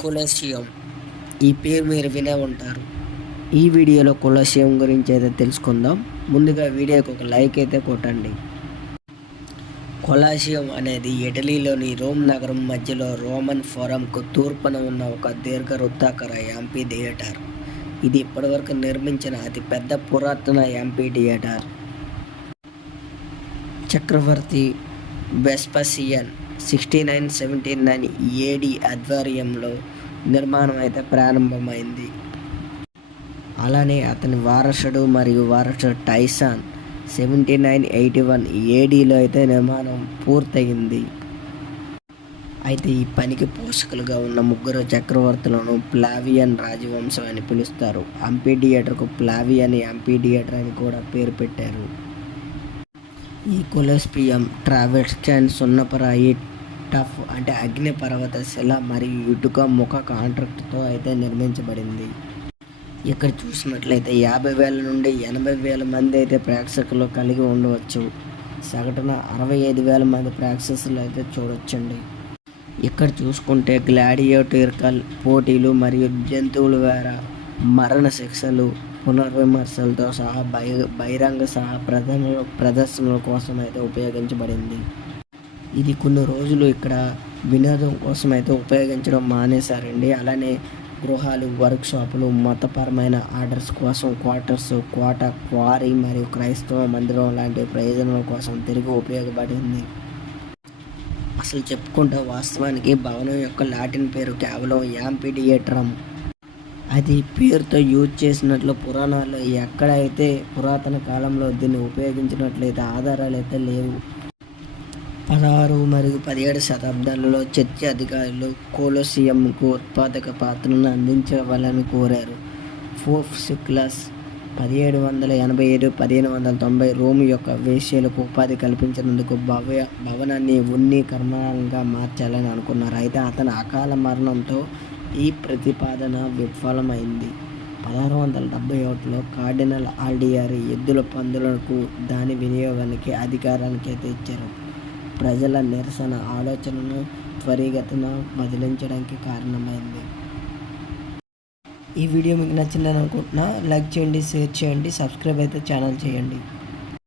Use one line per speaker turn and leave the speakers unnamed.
కొలసియం ఈ పేరు మీరు వినే ఉంటారు. ఈ వీడియోలో కొలసియం గురించి అయితే తెలుసుకుందాం. ముందుగా వీడియోకి ఒక లైక్ అయితే కొట్టండి. కొలాసియం అనేది ఇటలీలోని రోమ్ నగరం మధ్యలో రోమన్ ఫోరంకు తూర్పున ఉన్న ఒక దీర్ఘ వృత్తాకర యాంపీ థియేటర్ ఇది ఇప్పటివరకు నిర్మించిన అతి పెద్ద పురాతన యాంపీ థియేటర్ చక్రవర్తి Vespasian sixty nine seventy nine AD ఆధ్వర్యంలో నిర్మాణం అయితే ప్రారంభమైంది. అలానే అతని వారసుడు మరియు వారసుడు టైసాన్ సెవెంటీ నైన్ ఎయిటీ వన్ ఏడీలో అయితే నిర్మాణం పూర్తయింది. అయితే ఈ పనికి పోషకులుగా ఉన్న ముగ్గురు చక్రవర్తులను ప్లావియన్ రాజవంశం అని పిలుస్తారు. అంపీడియేటర్కు ప్లావియన్ అంపీడియేటర్ అని కూడా పేరు పెట్టారు. ఈ కొలెస్పియం ట్రావెల్స్టాన్ సున్నపరాయి టఫ్ అంటే అగ్నిపర్వత శిల మరియు ఇటుక ముఖ కాంట్రాక్ట్తో అయితే నిర్మించబడింది. ఇక్కడ చూసినట్లయితే యాభై వేల నుండి ఎనభై వేల మంది అయితే ప్రేక్షకులు కలిగి ఉండవచ్చు. సగటున అరవై ఐదు వేల మంది ప్రేక్షకులు అయితే చూడొచ్చండి. ఇక్కడ చూసుకుంటే గ్లాడియేటర్కల్ పోటీలు మరియు జంతువుల వేర మరణ శిక్షలు పునర్విమర్శలతో సహా బై బహిరంగ సహా ప్రదర్శన ప్రదర్శనల కోసం అయితే ఉపయోగించబడింది. ఇది కొన్ని రోజులు ఇక్కడ వినోదం కోసం అయితే ఉపయోగించడం మానేశారండి. అలానే గృహాలు వర్క్షాపులు మతపరమైన ఆర్డర్స్ కోసం క్వార్టర్స్ కోట క్వారీ మరియు క్రైస్తవ మందిరం లాంటి ప్రయోజనాల కోసం తిరిగి ఉపయోగపడింది. అసలు చెప్పుకుంటే వాస్తవానికి భవనం యొక్క లాటిన్ పేరు కేవలం యాంపిడియేట్రమ్ అది పేరుతో యూజ్ చేసినట్లు పురాణాల్లో ఎక్కడైతే పురాతన కాలంలో దీన్ని ఉపయోగించినట్లయితే ఆధారాలు అయితే లేవు. పదహారు మరియు పదిహేడు శతాబ్దాలలో చర్చి అధికారులు కోలోసియంకు ఉత్పాదక పాత్రను అందించవాలని కోరారు. ఫోర్ఫ్ సిక్లస్ పదిహేడు వందల ఎనభై ఏడు పదిహేను వందల తొంభై రోమ్ యొక్క వేశ్యలకు ఉపాధి కల్పించినందుకు భవ్య భవనాన్ని ఉన్ని కర్మంగా మార్చాలని అనుకున్నారు. అయితే అతని అకాల మరణంతో ఈ ప్రతిపాదన విఫలమైంది. పదహారు వందల డెబ్బై ఒకటిలో కార్డినల్ ఆల్డియారి ఎద్దుల పందులకు దాని వినియోగానికి అధికారానికి అయితే ఇచ్చారు ప్రజల నిరసన ఆలోచనను త్వరిగతిన వదిలించడానికి కారణమైంది. ఈ వీడియో మీకు నచ్చిందని అనుకుంటున్నా లైక్ చేయండి షేర్ చేయండి సబ్స్క్రైబ్ అయితే ఛానల్ చేయండి.